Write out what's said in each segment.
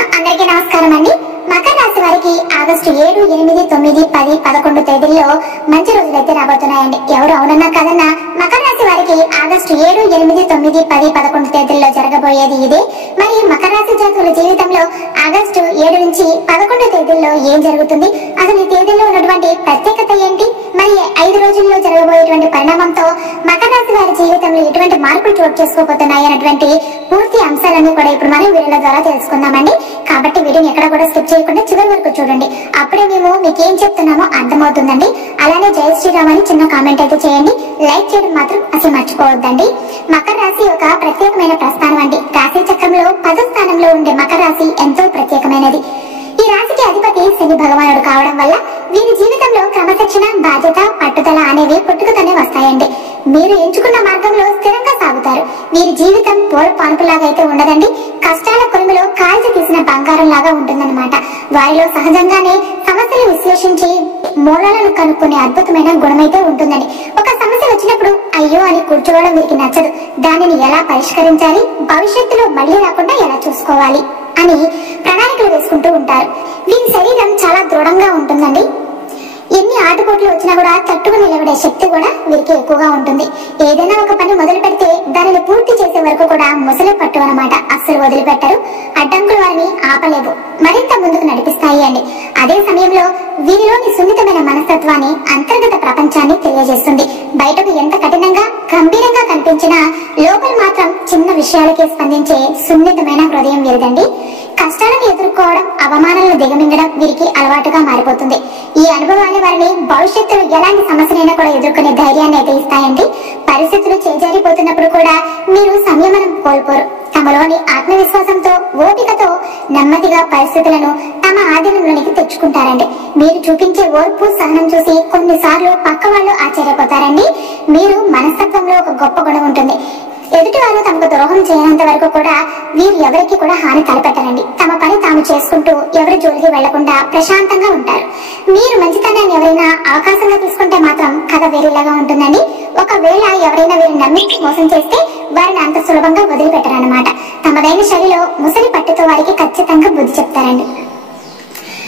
అందరికీ నమస్కారం అండి. మకర రాశి వారికి ఆగస్టు 7, 8, 9, 10, 11 తేదీల్లో మంచి రోజులు అయితే రాబోతున్నాయండి. ఎవరు అవునన్నా కాదన్నా మకర రాశి వారికి ఆగస్టు 7, 8, 9, 10, 11 తేదీల్లో జరగబోయేది ఇదే. మరి మకర రాశి జాతకుల జీవితంలో ఆగస్టు 7 నుంచి 11 తేదీల్లో ఏం జరుగుతుంది, అసలు ఈ తేదీల్లో ఉన్నటువంటి ప్రత్యేకత ఏంటి, మరి 5 రోజుల్లో జరగబోయేటువంటి పరిణామంతో మకర రాశి వారి జీవితంలో ఎటువంటి మార్పులు చోటు చేసుకోబోతున్నాయి అన్నటువంటి పూర్తి అంశాలన్నీ కూడా ఇప్పుడు మనం వీడియోల ద్వారా తెలుసుకుందామండి. కాబట్టి వీడియోని ఎక్కడ కూడా స్కిప్ చేయకుండా చివరి వరకు చూడండి, అప్పుడే మేము మీకు ఏం చెప్తున్నామో అర్థమవుతుందండి. అలానే జై శ్రీరామ్ అని చిన్న కామెంట్ అయితే చేయండి, లైక్ చేయడం మాత్రం అసలు మర్చిపోవద్దండి. మకర రాశి ఒక ప్రత్యేకమైన ప్రస్థానం అండి. రాశి చక్రంలో 10వ స్థానంలో ఉండే మకర రాశి ఎంతో ప్రత్యేకమైనది. ఈ రాశికి అధిపతి శని భగవానుడు కావడం వల్ల వీరి జీవితంలో క్రమశిక్షణ, బాధ్యత, పట్టుదల అనేవి పుట్టుకతోనే వస్తాయండి. మీరు ఎంచుకున్న మార్గంలో స్థిరంగా సాగుతారు. వీరి జీవితం పోల పానుపులాగా అయితే ఉండదండి. కష్టాల కొలుములో కాల్చి తీసిన బంగారం లాగా ఉంటుందన్నమాట. వారిలో సహజంగానే సమస్యలు విశ్లేషించి మూలాలను కనుక్కునే అద్భుతమైన గుణమైతే ఉంటుందని. ఒక సమస్య వచ్చినప్పుడు అయ్యో అని కూర్చోవడం వీరికి నచ్చదు. దానిని ఎలా పరిష్కరించాలి, భవిష్యత్తులో మళ్ళీ రాకుండా ఎలా చూసుకోవాలి అని ప్రణాళికలు వేసుకుంటూ ఉంటారు. వీరి శరీరం చాలా దృఢంగా ఉంటుందండి. ఎన్ని ఆటుపోట్లు వచ్చినా కూడా తట్టుకుని నిలబడే శక్తి కూడా వీరికి ఎక్కువగా ఉంటుంది. ఏదైనా ఒక పని మొదలు పెడితే దానిని పూర్తి చేసే వరకు కూడా ముసలి పట్టు అన్నమాట. అస్సలు వదిలిపెట్టరు. అడ్డంకులు వారిని ఆపలేవు, మరింత ముందుకు నడిపిస్తాయి అండి. అదే సమయంలో వీరిలోని సున్నితమైన మనస్తత్వాన్ని అంతర్గత ప్రపంచాన్ని తెలియజేస్తుంది. బయటకు ఎంత కఠినంగా, గంభీరంగా కనిపించినా లోపల మాత్రం చిన్న విషయాలకే స్పందించే సున్నితమైన హృదయం వీరిదండి. కష్టాలను ఎదుర్కోవడం, అవమానాలను దిగమింగడం వీరికి అలవాటుగా మారిపోతుంది. ఈ అనుభవాన్ని వారిని భవిష్యత్తులో ఎలాంటి సమస్యలైనా కూడా ఎదుర్కొనే ధైర్యాన్ని అయితే ఇస్తాయండి. పరిస్థితులు చేజారిపోతున్నప్పుడు కూడా మీరు సంయమనం కోల్పోరు. తమలోని ఆత్మవిశ్వాసంతో, ఓపికతో నెమ్మదిగా పరిస్థితులను తమ ఆధీనంలోనికి తెచ్చుకుంటారండి. మీరు చూపించే ఓర్పు, సహనం చూసి కొన్నిసార్లు పక్క వాళ్ళు ఆశ్చర్యపోతారండి. మీరు మనస్తత్వంలో ఒక గొప్ప గుణం ఉంటుంది. ఎదుటి వారు తమకు ద్రోహం చేయనంత వరకు కూడా వీరు ఎవరికి కూడా హాని తలపెట్టరండి. తమ పని తాము చేసుకుంటూ ఎవరి జోలికి వెళ్లకుండా ప్రశాంతంగా ఉంటారు. మీరు మంచితనాన్ని ఎవరైనా అవకాశంగా తీసుకుంటే మాత్రం కథ వేరేలాగా ఉంటుందండి. ఒకవేళ ఎవరైనా వీరిని నమ్మి మోసం చేస్తే వారిని అంత సులభంగా వదిలిపెట్టరన్నమాట. తమదైన శైలిలో ముసలి పట్టుతో వారికి ఖచ్చితంగా బుద్ధి చెప్తారండి.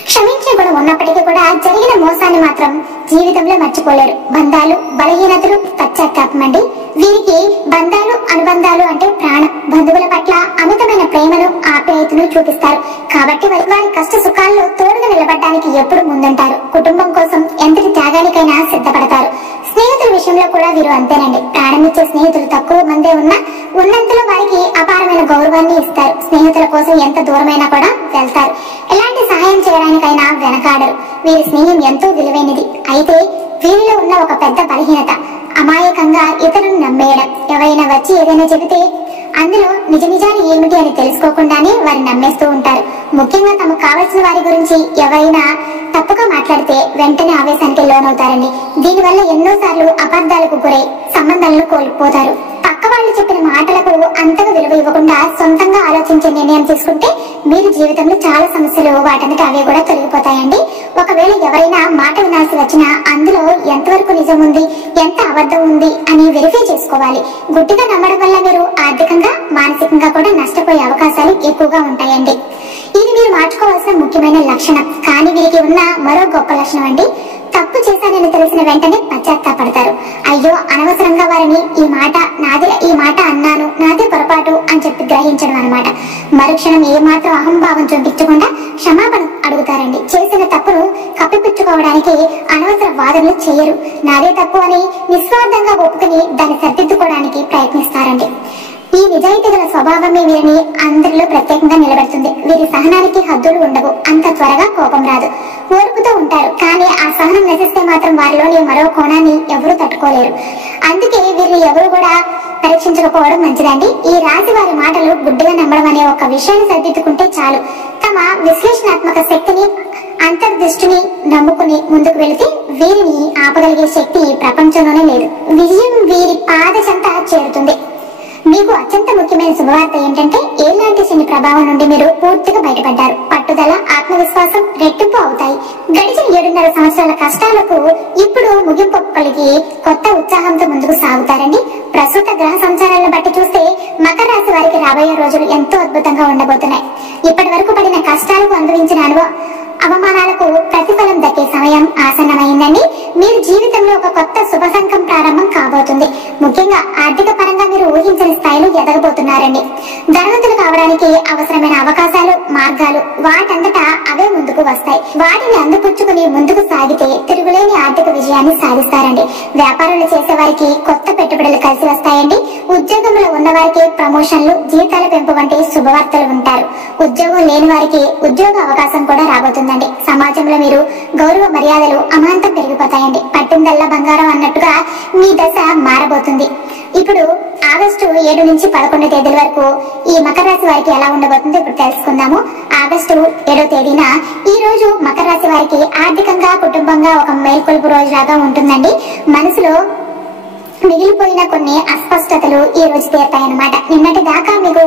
క్షమించే గుణం ఉన్నప్పటికీ కూడా జరిగిన మోసాన్ని మాత్రం జీవితంలో మర్చిపోలేరు. బంధాలు, బలహీనతలు, పశ్చాత్తాపం అండి. వీరికి బంధాలు, అనుబంధాలు అంటే ప్రాణం. బంధువుల పట్ల అమితమైన ప్రేమను, ఆప్యాయతను చూపిస్తారు. కాబట్టి వారి కష్ట సుఖాల్లో తోడుగా నిలబడడానికి ఎప్పుడు ముందుంటారు. కుటుంబం కోసం ఎంతటి త్యాగానికైనా సిద్ధపడతారు. స్నేహితుల విషయంలో కూడా వీరు అంతేనండి. ప్రాణమిచ్చే స్నేహితులు తక్కువ మందే ఉన్నంతలో వారికి అపారమైన గౌరవాన్ని ఇస్తారు. స్నేహితుల కోసం ఎంత దూరమైనా కూడా వెళ్తారు. ఎలాంటి సహాయం చేయడానికైనా వెనకాడరు. వీరి స్నేహం ఎంతో విలువైనది. అయితే వీరిలో ఉన్న ఒక పెద్ద బలహీనత అమాయకంగా ఇతరులను నమ్మేయడం. ఎవరైనా వచ్చి ఏదైనా చెబితే అందులో నిజాలు ఏమిటి అని తెలుసుకోకుండానే వారిని నమ్మేస్తూ ఉంటారు. ముఖ్యంగా తమకు కావలసిన వారి గురించి ఎవరైనా తప్పుగా మాట్లాడితే వెంటనే ఆవేశానికి లోనవుతారండి. దీనివల్ల ఎన్నోసార్లు అపార్థాలకు గురై సంబంధాలను కోల్పోతారు. పక్క వాళ్ళు చెప్పిన మాటలకు అంతగా విలువ ఇవ్వకుండా సొంతంగా ఆలోచించే నిర్ణయం తీసుకుంటే మీరు జీవితంలో చాలా సమస్యలు వాటంతట అవే కూడా తొలగిపోతాయండి. ఒకవేళ ఎవరైనా మాట వినాల్సి వచ్చినా అందులో ఎంతవరకు నిజం ఉంది, ఎంత అబద్ధం ఉంది అని వెరిఫై చేసుకోవాలి. గుడ్డిగా నమ్మడం వల్ల మీరు ఆర్థికంగా, మానసికంగా కూడా నష్టపోయే అవకాశాలు ఎక్కువగా ఉంటాయండి. ఇది మీరు మార్చుకోవాల్సిన ముఖ్యమైన లక్షణం. కానీ వీరికి ఉన్న మరో గొప్ప లక్షణం అండి, తప్పు చేశానని తెలిసిన వెంటనే పశ్చాత్తాపడతారు. అయ్యో అనవసరంగా వారిని ఈ మాట అన్నాను, నాదే పొరపాటు అని చెప్పి గ్రహించడం అనమాట. మరుక్షణం ఏమాత్రం అహంభావం చూపించకుండా క్షమాపణ అడుగుతారండి. చేసిన తప్పును కప్పిపుచ్చుకోవడానికి అనవసర వాదనలు చేయరు. నాదే తప్పు అని నిస్వార్థంగా ఒప్పుకుని దాన్ని సరిదిద్దుకోవడానికి ప్రయత్నిస్తారండి. ఈ నిజాయితీ గల స్వభావమే వీరిని అందరిలో ప్రత్యేకంగా నిలబెడుతుంది. వీరి సహనానికి హద్దులు ఉండవు. అంత త్వరగా కోపం రాదు. ఓర్పుతో ఉంటారు. కానీ ఆ సహనం నశిస్తే మాత్రం వారిలోని మరో కోణాన్ని ఎవరూ తట్టుకోలేరు. అందుకే వీరిని ఎవరు కూడా పరీక్షించకపోవడం మంచిదండి. ఈ రాశి వారి మాటలు గుడ్డిగా నమ్మడం అనే ఒక విషయాన్ని సరిదిద్దుకుంటే చాలు. తమ విశ్లేషణాత్మక శక్తిని, అంతర్దృష్టిని నమ్ముకుని ముందుకు వెళితే వీరిని ఆపగలిగే శక్తి ప్రపంచంలోనే లేదు. విజయం వీరి పాద చెంత చేరుతుంది. మీకు అత్యంత ముఖ్యమైన శుభవార్త ఏంటంటే ఏలాంటి శని ప్రభావం నుండి మీరు పూర్తిగా బయటపడ్డారు. పట్టుదల, ఆత్మవిశ్వాసం రెట్టింపు అవుతాయి. గడిచిన 7.5 సంవత్సరాల కష్టాలకు ఇప్పుడు ముగింపు కలిగి కొత్త ఉత్సాహంతో ముందుకు సాగుతారండి. ప్రస్తుత గ్రహ సంచారాలను బట్టి చూస్తే మకర రాశి వారికి రాబోయే రోజులు ఎంతో అద్భుతంగా ఉండబోతున్నాయి. ఇప్పటి వరకు పడిన కష్టాలకు అనుభవించిన అవమానాలకు ప్రతిఫలం దక్కే సమయం ఆసన్నమైందండి. మీరు జీవితంలో ఒక కొత్త శుభ సంకం ప్రారంభం కాబోతుంది. ముఖ్యంగా ఆర్థిక పరంగా మీరు ఊహించని స్థాయిలో ఎదగబోతున్నారండి. ధనవంతులు కావడానికి అవసరమైన అవకాశాలు, మార్గాలు వాటంతటా అవే ముందుకు వస్తాయి. వాటిని అందిపుచ్చుకుని ముందుకు సాగితే తిరుగులేని ఆర్థిక విజయాన్ని సాధిస్తారండి. వ్యాపారాలు చేసే వారికి కొత్త పెట్టుబడులు కలిసి వస్తాయండి. ఉద్యోగంలో ఉన్న వారికి ప్రమోషన్లు, జీతాల పెంపు వంటి శుభవార్తలు ఉంటారు. ఉద్యోగం లేని వారికి ఉద్యోగ అవకాశం కూడా రాబోతుందండి. సమాజంలో మీరు గౌరవ మర్యాదలు అమాంతం పెరిగిపోతాయండి. పట్టిందల్లా బంగారం అన్నట్టుగా మీ దశ మారబోతుంది. ఇప్పుడు ఆగస్టు 7 నుంచి 11 తేదీల వరకు ఈ మకర రాశి వారికి ఎలా ఉండబోతుందో ఇప్పుడు తెలుసుకుందాము. ఆగస్టు 7వ తేదీన ఈ రోజు మకర రాశి వారికి ఆర్థికంగా, కుటుంబంగా ఒక మేల్కొలుపు రోజులాగా ఉంటుందండి. మనసులో మిగిలిపోయిన కొన్ని అస్పష్టతలు ఈ రోజు తీరుతాయన్నమాట. నిన్నటి దాకా మీరు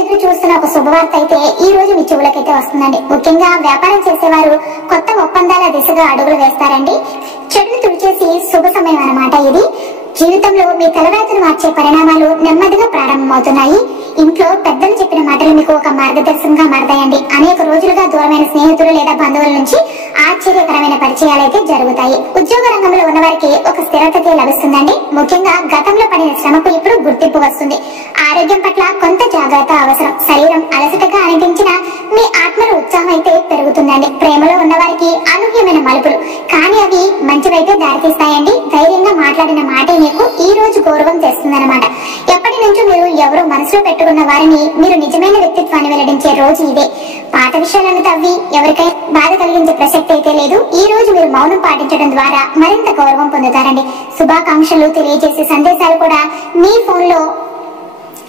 ఎదురు చూస్తున్న ఒక శుభవార్త అయితే ఈ రోజు మీ చెవులకైతే వస్తుందండి. ముఖ్యంగా వ్యాపారం చేసేవారు కొత్త ఒప్పందాల దిశగా అడుగులు వేస్తారండి. చెడును తుడిచేసి శుభ సమయం అన్నమాట ఇది. జీవితంలో మీ తలరాతను మార్చే పరిణామాలు నెమ్మదిగా ప్రారంభమవుతున్నాయి. ఇంట్లో పెద్దలు చెప్పిన మాటలు మీకు ఒక మార్గదర్శకంగా మారతాయండి. అనేక రోజులుగా దూరమైన స్నేహితులు లేదా బంధువుల నుంచి ఆశ్చర్యకరమైన పరిచయాలు అయితే జరుగుతాయి. ఉద్యోగ రంగంలో ఉన్న వారికి ఒక స్థిరత లభిస్తుందండి. ముఖ్యంగా గతంలో పడిన శ్రమకు ఇప్పుడు గుర్తింపు వస్తుంది. ఆరోగ్యం పట్ల కొంత జాగ్రత్త అవసరం. శరీరం అలసటగా అనిపించిన మీ ఆత్మలో ఉత్సాహం అయితే పెరుగుతుందండి. ప్రేమలో ఉన్న వారికి అనూహ్యమైన మలుపులు, కానీ అవి మంచి వైపే దారితీస్తాయండి. ధైర్యంగా మాట్లాడిన మాటే మీకు ఈ రోజు గౌరవం తెస్తుందన్నమాట. ఎప్పటి నుంచో మీరు ఎవరో మనసులో పెట్టుకున్న వారిని మీరు నిజమైన వ్యక్తిత్వాన్ని వెల్లడించే రోజు ఇదే. పాత విషయాలను తవ్వి ఎవరికైనా బాధ కలిగించే ప్రసక్తి అయితే లేదు. ఈ రోజు మీరు మౌనం పాటించడం ద్వారా మరింత గౌరవం పొందుతారండి. శుభాకాంక్షలు తెలియజేసే సందేశాలు కూడా మీ ఫోన్ లో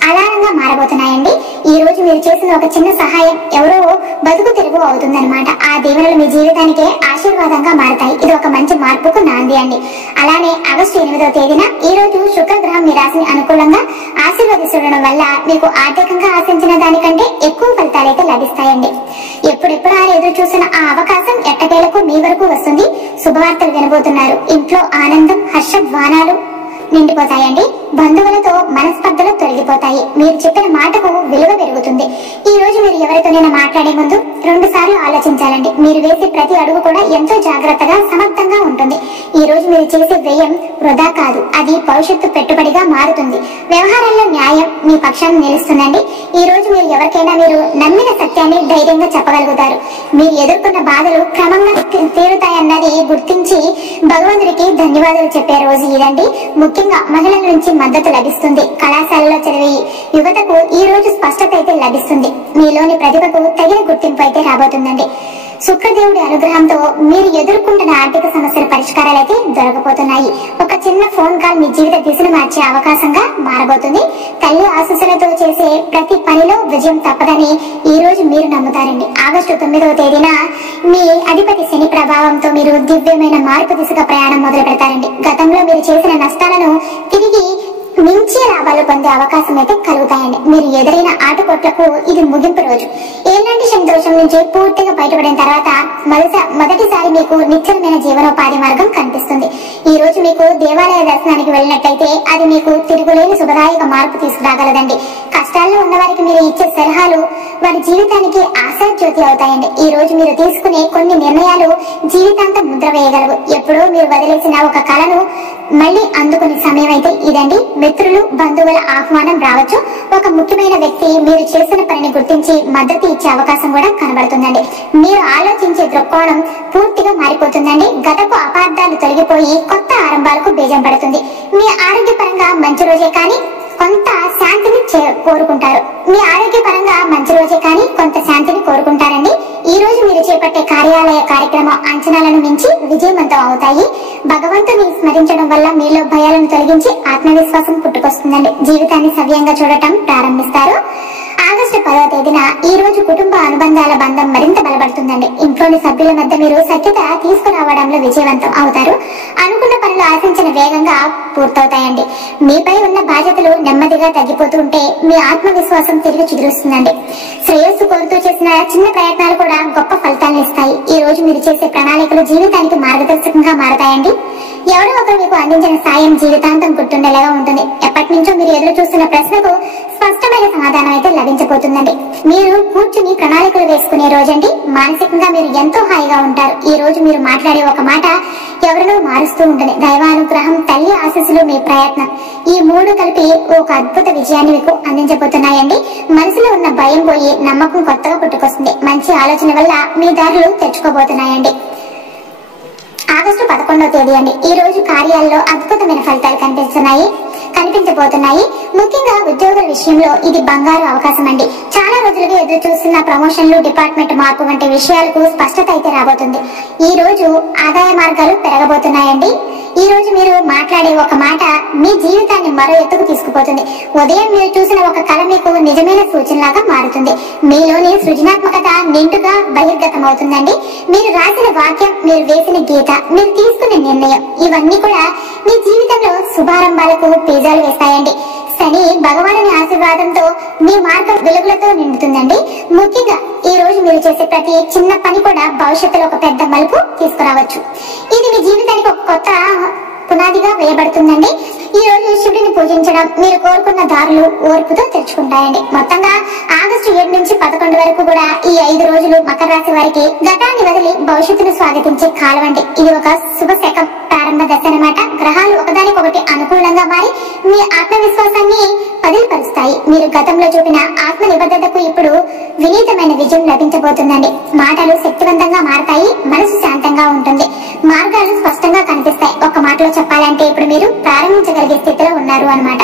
అలారంగా మారబోతున్నాయండి. ఈ రోజు మీరు చేసిన ఒక చిన్న సహాయం ఎవరో బతుకు తెరువు అవుతుందన్నమాట. ఆ దీవెనలు మీ జీవితానికే ఆశీర్వాదంగా మారతాయి. ఇది ఒక మంచి మార్పుకు నాంది అండి. అలానే ఆగస్టు 8వ తేదీన ఈ రోజు శుక్రగ్రహం మీ రాశిని అనుకూలంగా ఆశీర్వదిస్తుండడం వల్ల మీకు ఆర్థికంగా ఆశించిన దానికంటే ఎక్కువ ఫలితాలు అయితే లభిస్తాయండి. ఎప్పుడెప్పుడు ఆయన ఎదురు చూసిన ఆ అవకాశం ఎట్టకేలకు మీ వరకు వస్తుంది. శుభవార్తలు వినబోతున్నారు. ఇంట్లో ఆనందం, హర్షధ్వానాలు నిండిపోతాయండి. బంధువులతో మనస్పర్ధలు తొలగిపోతాయి. మీరు చెప్పిన మాటకు విలువ పెరుగుతుంది. ఈ రోజు మీరు ఎవరితోనైనా మాట్లాడే ముందు 2 సార్లు ఆలోచించాలండి. మీరు వేసే ప్రతి అడుగు కూడా ఎంతో జాగ్రత్తగా, సమర్థంగా ఉంటుంది. ఈ రోజు మీరు చేసే వ్యయం వృధా కాదు, అది భవిష్యత్తు పెట్టుబడిగా మారుతుంది. వ్యవహారాల్లో న్యాయం మీ పక్షాన్ని నిలుస్తుందండి. ఈ రోజు మీరు ఎవరికైనా మీరు నమ్మిన సత్యాన్ని ధైర్యంగా చెప్పగలుగుతారు. మీరు ఎదుర్కొన్న బాధలు క్రమంగా తీరుతాయన్నది గుర్తించి భగవంతుడికి ధన్యవాదాలు చెప్పే రోజు ఇదండి. ముఖ్యంగా మహిళల నుంచి మద్దతు లభిస్తుంది. కళాశాలలో చదివే యువతకు ఈ రోజు స్పష్టత అయితే లభిస్తుంది. మీలోని ప్రతిభకు తగిన గుర్తింపు అయితే రాబోతుందండి. శుక్రదేవుడి అనుగ్రహంతో మీరు ఎదుర్కొంటున్న ఆర్థిక సమస్యల పరిష్కారాలు అయితే దొరకపోతున్నాయి. ఒక చిన్న ఫోన్ కాల్ మీ జీవిత దిశను మార్చే అవకాశంగా మారబోతుంది. తల్లి ఆశీస్సులతో చేసే ప్రతి పనిలో విజయం తప్పదని ఈ రోజు మీరు నమ్ముతారండి. ఆగస్టు 9వ తేదీన మీ అధిపతి శని ప్రభావంతో మీరు దివ్యమైన మార్పు దిశగా ప్రయాణం మొదలు పెడతారండి. గతంలో మీరు చేసిన నష్టాలను తిరిగి మించి లాభాలు పొందే అవకాశం అయితే కలుగుతాయండి. మీరు ఎదురైన ఆటుపోట్లకు ఇది ముగింపు రోజు. ఏలాంటి శని దోషం నుంచి పూర్తిగా బయటపడిన తర్వాత మొదటిసారి మీకు నిశ్చలమైన జీవనోపాధి మార్గం కనిపిస్తుంది. ఈ రోజు మీకు దేవాలయ దర్శనానికి వెళ్ళినట్లయితే అది మీకు తిరుగులేని శుభదాయక మార్పు తీసుకురాగలదండి. కష్టాల్లో ఉన్న వారికి మీరు ఇచ్చే సలహాలు వారి జీవితానికి ఆశాజ్యోతి అవుతాయండి. ఈ రోజు మీరు తీసుకునే కొన్ని నిర్ణయాలు జీవితాంతం ముద్ర వేయగలవు. ఎప్పుడో మీరు వదిలేసిన ఒక కళను మళ్ళీ అందుకునే సమయం అయితే ఇదండి. మిత్రులు, బంధువుల ఆహ్వానం రావచ్చు. ఒక ముఖ్యమైన వ్యక్తి మీరు చేసిన పనిని గుర్తించి మద్దతు ఇచ్చే అవకాశం కూడా కనబడుతుందండి. మీరు ఆలోచించే దృక్కోణం పూర్తిగా మారిపోతుందండి. గతపు అపార్థాలు తొలగిపోయి కొత్త ఆరంభాలకు బీజం పడుతుంది. మీ ఆరోగ్యపరంగా మంచి రోజే కానీ కొంత శాంతిని కోరుకుంటారు. మీ ఆరోగ్యపరంగా మంచి రోజే కానీ కొంత శాంతిని కోరుకుంటారండి. ఈ రోజు మీరు చేపట్టే కార్యాలయ కార్యక్రమం అంచనాలను మించి విజయవంతం అవుతాయి. భగవంతుని స్మరించడం వల్ల మీలో భయాలను తొలగించి ఆత్మవిశ్వాసం పుట్టుకొస్తుందండి. జీవితాన్ని సవ్యంగా చూడటం ప్రారంభిస్తారు. ఆగస్టు 10వ తేదీన ఈ రోజు కుటుంబ అనుబంధాల బంధం మరింత బలపడుతుందండి. ఇంట్లోని సభ్యుల మధ్య మీరు సఖ్యత తీసుకురావడంలో విజయవంతం అవుతారు. అనుకున్న పనులు ఆశించిన వేగంగా పూర్తవుతాయండి. మీపై ఉన్న బాధ్యతలు నెమ్మదిగా తగ్గిపోతూ ఉంటే మీ ఆత్మవిశ్వాసం తిరిగి చిగురుస్తుందండి. శ్రేయస్సు కోరుతూ చేసిన చిన్న ప్రయత్నాలు కూడా గొప్ప ఫలితాలను ఇస్తాయి. ఈ రోజు మీరు చేసే ప్రణాళికలు జీవితానికి మార్గదర్శకంగా మారతాయండి. ఎవరో ఒకరు మీకు అందించిన సాయం జీవితాంతం గుర్తుండేలాగా ఉంటుంది. ఎప్పటి నుంచో మీరు ఎదురు చూస్తున్న ప్రశ్నకు స్పష్టమైన సమాధానం అయితే లభించబోతుందండి. మీరు కూర్చుని ప్రణాళికలు వేసుకునే రోజండి. మానసికంగా మీరు ఎంతో హాయిగా ఉంటారు. ఈ రోజు మీరు మాట్లాడే ఒక మాట ఎవరినో మారుస్తూ ఉంటుంది. దైవానుగ్రహం, తల్లి ఆశీస్సులు, మీ ప్రయత్నం, ఈ మూడు కలిపి ఒక అద్భుత విజయాన్ని మీకు అందించబోతున్నాయండి. మనసులో ఉన్న భయం పోయి నమ్మకం కొత్తగా పుట్టుకొస్తుంది. మంచి ఆలోచన వల్ల మీ దారులు తెచ్చుకోబోతున్నాయండి. ఆగస్టు 11వ తేదీ అండి. ఈ రోజు కార్యాల్లో అద్భుతమైన ఫలితాలు కనిపించబోతున్నాయి. ముఖ్యంగా ఉద్యోగుల విషయంలో ఇది బంగారు అవకాశం అండి. చాలా రోజులుగా ఎదురు చూస్తున్న ప్రమోషన్లు, డిపార్ట్మెంట్ మార్పు వంటి విషయాలకు స్పష్టత అయితే రాబోతుంది. ఈ రోజు ఆదాయ మార్గాలు పెరగబోతున్నాయండి. ఈ రోజు మీరు మాట్లాడే ఒక మాట మీ జీవితాన్ని మరో ఎత్తుకు తీసుకుపోతుంది. ఉదయం మీరు చూసిన ఒక కళ మీకు నిజమైన సూచనలాగా మారుతుంది. మీలోని సృజనాత్మకత నిండుగా బహిర్గతం అవుతుందండి. మీరు రాసిన వాక్యం, మీరు వేసిన గీత, మీరు తీసుకునే నిర్ణయం, ఇవన్నీ కూడా మీ జీవితంలో శుభారంభాలకు బీజాలు వేస్తాయండి. శని భగవానుని ఆశీర్వాదంతో మీ మార్గం వెలుగులతో నిండుతుందండి. ముఖ్యంగా ఈ రోజు మీరు చేసే ప్రతి చిన్న పని కూడా భవిష్యత్తులో ఒక పెద్ద మలుపు తీసుకురావచ్చు. ఇది మీ జీవితానికి ఒక కొత్త పునాదిగా వేయబడుతుందండి. ఈ రోజు శివుడిని పూజించడం మీరు కోరుకున్న దారులు ఓర్పుతో తెరుచుకుంటాయండి. మొత్తంగా ఆగస్టు 7 నుంచి 11 వరకు కూడా ఈ 5 రోజులు మకర రాశి వారికి గతాన్ని వదిలి భవిష్యత్తును స్వాగతించే కాలం అండి. ఇది ఒక శుభ శకం ప్రారంభ దశ అన్నమాట. గ్రహాలు ఒకదానికొకటి అనుకూలంగా మారి మీ ఆత్మవిశ్వాసాన్ని పదిలిపరుస్తాయి. మీరు గతంలో చూపిన ఆత్మ నిబద్ధతకు ఇప్పుడు వినీతమైన విజయం లభించబోతుందండి. మాటలు శక్తివంతంగా మారతాయి. మనసు శాంతంగా ఉంటుంది. మార్గాలు స్పష్టంగా కనిపిస్తాయి. ఒక మాటలో చెప్పాలంటే ఇప్పుడు మీరు ప్రారంభించగలిగే స్థితిలో ఉన్నారు అన్నమాట.